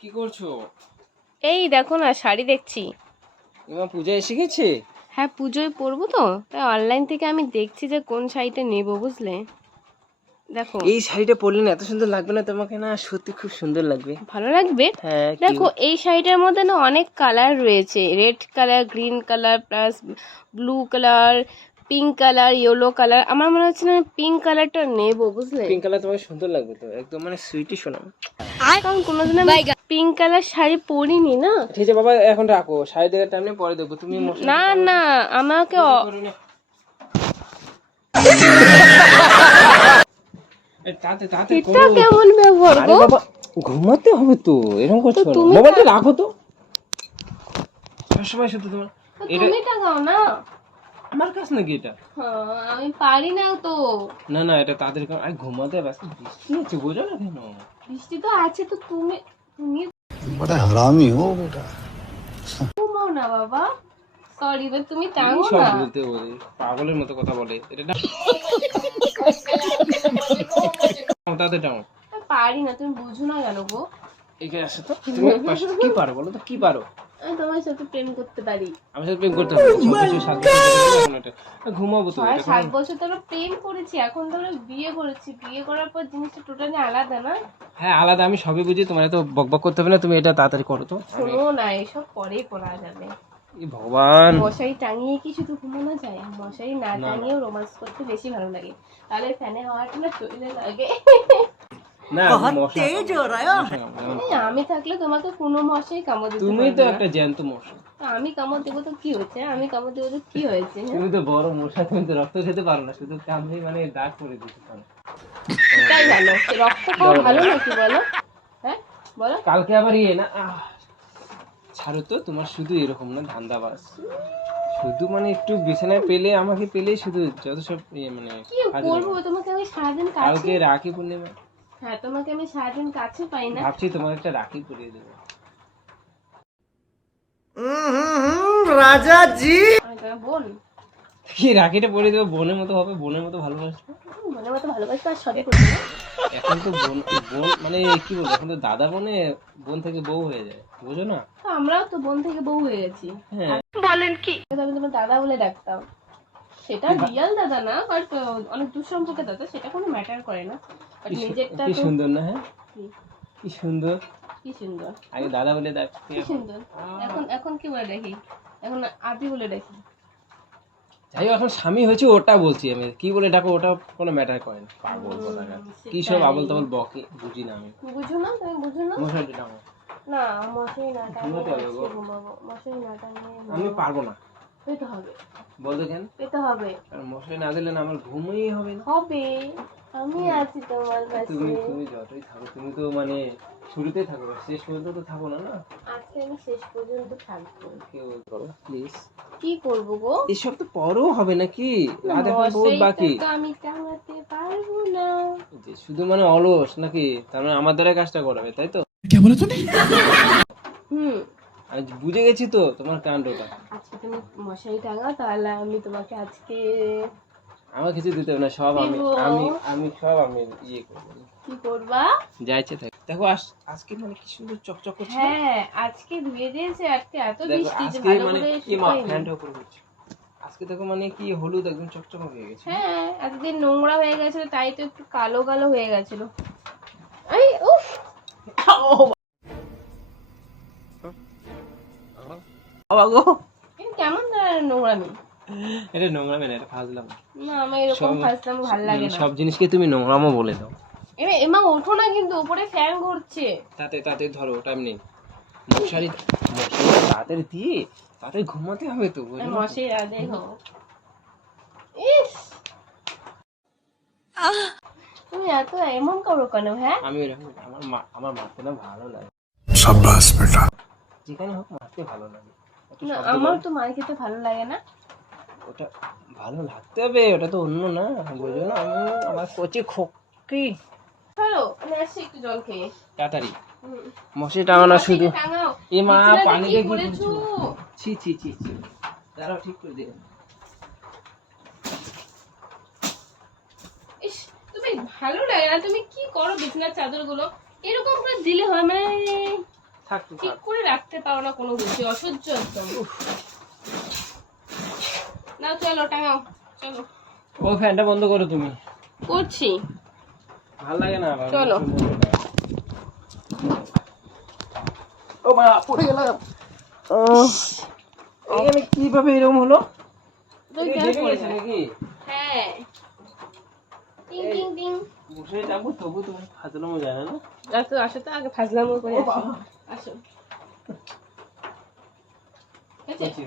কি করছো? এই দেখো না, শাড়ি দেখছি। এবার পূজা এসে গেছে। হ্যাঁ, পুজোয় পরবো তো, তাই অনলাইন থেকে আমি দেখছি যে কোন শাড়িটা নেবো, বুঝলে? দেখো, এই শাড়িটা পরলে না এত সুন্দর লাগবে না তোমাকে? না সত্যি খুব সুন্দর লাগবে। ভালো লাগবে। হ্যাঁ, দেখো, এই শাড়িটার মধ্যে না অনেক কালার রয়েছে, red colour, green colour, plus blue colour, pink colour, yellow colour. আমার মনে হচ্ছে না পিঙ্ক কালারটা নেবো, বুঝলে? পিঙ্ক কালার তোমাকে সুন্দর লাগবে তো, একদম মানে সুইটি শোনা। কারণ কোনোদিন আমি পিঙ্ক কালার শাড়ি পরিনি না। ঠিক আছে বাবা, এখন রাখো, শাড়ি দেখার টাইম নেই, পরে দেখবো। তুমি না না, আমাকে এটা কেমন ব্যবহার গো? ঘুমাতে হবে তো, এরকম করছো না। মোবাইলটা রাখো তো, সবসময় শুধু তোমার তুমি টাকাও না আমার কাছে নাকি এটা? আমি পারি না তো। না না, এটা তাদের কারণ। আর ঘুমাতে ব্যস্ত, বৃষ্টি হচ্ছে, বোঝো না কেন? বৃষ্টি তো আছে, তো তুমি তুমি बड़ा हरामी हो बेटा। ঘুমাও না বাবা। সরি, তুমি টাঙো সব না। বলতে বলে পাগলের মতো কথা বলে। এটা তাদের টাও পারি না, তুমি বুঝো না কেন গো? এখানে আসো তো। তুমি কি পারো বলো তো, কি পারো? আমি তোমার সাথে প্রেম করতে পারি। আমি সাথে প্রেম করতে হবে? সবকিছু সাথে এখন এটা ঘুমাবো তো। 6-7 বছর ধরে প্রেম করেছি, এখন ধরে বিয়ে করেছি। বিয়ে করার পর জিনিসটা টোটালি আলাদা না? হ্যাঁ আলাদা, আমি সবই বুঝি। তোমার তো বকবক করতে হবে না, তুমি এটা তাড়াতাড়ি করো তো। শোনো না, এসব পরেই করা যাবে। ভগবান, মশারি টাঙিয়ে কি শুধু ঘুমানো যায়? মশারি না টাঙিয়েও রোমান্স করতে বেশি ভালো লাগে। তাহলে ফ্যানে হাওয়াটা না শরীরে লাগে। না তেজ হো রহা হ্যাঁ, আমি থাকলে তোমাকে কোনো মশাই কামড় দিতে তুমি তো একটা জ্যান্ত মশা। আমি কামড় দেবো তো কি হয়েছে? আমি কামড় দেবো তো কি হয়েছে? তুমি তো বড় মশা, তুমি তো রক্ত খেতে পারো না, শুধু কামড়ে মানে দাগ করে দিতে পারো। তাই ভালো, রক্ত খাওয়া ভালো নাকি বলো? হ্যাঁ বলো। কালকে আবার না ছাড়ো তো, তোমার শুধু এরকম না ধান্দাবাজ। শুধু মানে একটু বিছানায় পেলে, আমাকে পেলে শুধু যত সব মানে কি করবো? তোমাকে আমি সারাদিন কালকে কাছে। রাখি পূর্ণিমা। হ্যাঁ, তোমাকে আমি সারাদিন কাছে পাই না। ভাবছি তোমার একটা রাখি পরিয়ে দেবো। राजा जी আমি তোমার বোন। কি রাখিটা পরিয়ে দেবো? বোনের মতো হবে, বোনের মতো ভালোবাসবো। মনের মতো ভালোবাসতে আর সবই করবো না। এখন তো বোন বোন মানে কি বলবো, এখন তো দাদা বোনে বোন থেকে বউ হয়ে যায়, বুঝো না? তো আমরাও তো বোন থেকে বউ হয়ে গেছি। হ্যাঁ, বলেন কি? আমি তোমার দাদা বলে ডাকতাম। সেটা রিয়াল দাদা না, বাট অনেক দূর সম্পর্কে দাদা, সেটা কোনো ম্যাটার করে না। বাট নিজেরটা কি তো। সুন্দর না? হ্যাঁ, কি সুন্দর। কি সুন্দর, আগে দাদা বলে ডাকতে। কি সুন্দর। এখন এখন কি বলে ডাকি? এখন আদি বলে ডাকি। যাই হোক, এখন স্বামী হয়েছে ওটা বলছি আমি। কি বলে ডাকো ওটা কোনো ম্যাটার করে না। পাগল কোথাকার, কি সব আবল তাবল বকে, বুঝি না আমি। বুঝো না, তুমি বুঝো না। মশারি ডাকো। না, মশাই না টাঙিয়ে ঘুমাতে হবে গো। ঘুমাবো। মশাই না টাঙিয়ে আমি পারবো না। পেতে হবে। বলতো কেন? পেতে হবে। কারণ মশারি না দিলে না আমার ঘুমই হবে না। হবে। আমি আছি তোমার পাশে। তুমি তুমি যতই থাকো, তুমি তো মানে শুরুতেই থাকো, শেষ পর্যন্ত তো থাকো না। না আজকে আমি শেষ পর্যন্ত থাকবো। কেউ করো প্লিজ। কি করবো গো? এসব তো পরও হবে নাকি? রাত এখন বহুত বাকি। মশাইটা তো আমি টাঙাতে পারবো না। যে শুধু মানে অলস নাকি? তার মানে আমার দ্বারা কাজটা করাবে, তাই তো? হুম। আমি বুঝে গেছি তো তোমার কাণ্ডটা। আজকে তুমি মশারি টাঙাও, তাহলে আমি তোমাকে আজকে আমার কিছু দিতে হবে না, সব আমি আমি আমি সব আমি ইয়ে করবো। কি করবা? যা ইচ্ছে থাকে। দেখো আজকে মানে কি সুন্দর চকচক করছে। হ্যাঁ, আজকে ধুয়ে দিয়েছে। আজকে এত দেখো বৃষ্টি যে আজকে ভালো মানে করে কি মা শুকায়নি। ফ্যানটা উপরে হচ্ছে। আজকে দেখো মানে কি হলুদ একদম চকচক হয়ে গেছে। হ্যাঁ, আজকে নোংরা হয়ে গেছিল, তাই তো একটু কালো কালো হয়ে গেছিল। এই উফ, বাবা গো, এটা কেমন নোংরামি? এটা নোংরামি না, এটা ফাজলাম। না, আমার এরকম ফাজলাম ভালো লাগে না। সব জিনিসকে তুমি নোংরামও বলে দাও। এমা ওঠো না, কিন্তু উপরে ফ্যান ঘুরছে। তাতে তাতে ধরো, টাইম নেই। মশারি তাড়াতাড়ি দিয়ে তাড়াতাড়ি ঘুমাতে হবে তো। মশাই আদে হো। ইস, তুমি এত এমন করো কেন? হ্যাঁ, আমি এরকম আমার মারতে না ভালো লাগে। शाबाश बेटा যেখানে হোক মারতে ভালো লাগে। না, আমার তো মার খেতে ভালো লাগে না। ওটা ভালো লাগতে হবে, ওটা তো অন্য না, বুঝো না? আমি আমার কচি খোকি। চলো, আমি আসছি একটু জল খেয়ে। তাড়াতাড়ি মশারি টাঙানো শুধু। টাঙাও। এ মা, বিছানাতে পানিতে কি কি করেছো? ছি ছি ছি ছি, দাঁড়াও ঠিক করে দিই। ইস, তুমি এই ভালো লাগে না, তুমি কি করো বিছানার চাদর গুলো এরকম করে দিলে হয়, মানে থাক ঠিক করে রাখতে পারো না কোনো কিছু, অসহ্য একদম। না চলো টাঙাও, চলো। ও ফ্যানটা বন্ধ করো তুমি, করছি। ভালো লাগে না আবার। চলো। ও মা পড়ে গেলাম। এখানে কিভাবে এরকম হলো? তুমি এটা কেন ঢেকে পড়ে গেছে গেলে? নাকি? হ্যাঁ, টিং টিং টিং। বসে যাবো তবু তুমি ফাজলামো জানে না। আসো আসো তো, আগে ফাজলামো করে ও আসো। বাবা। আসো। ঠিক আছে।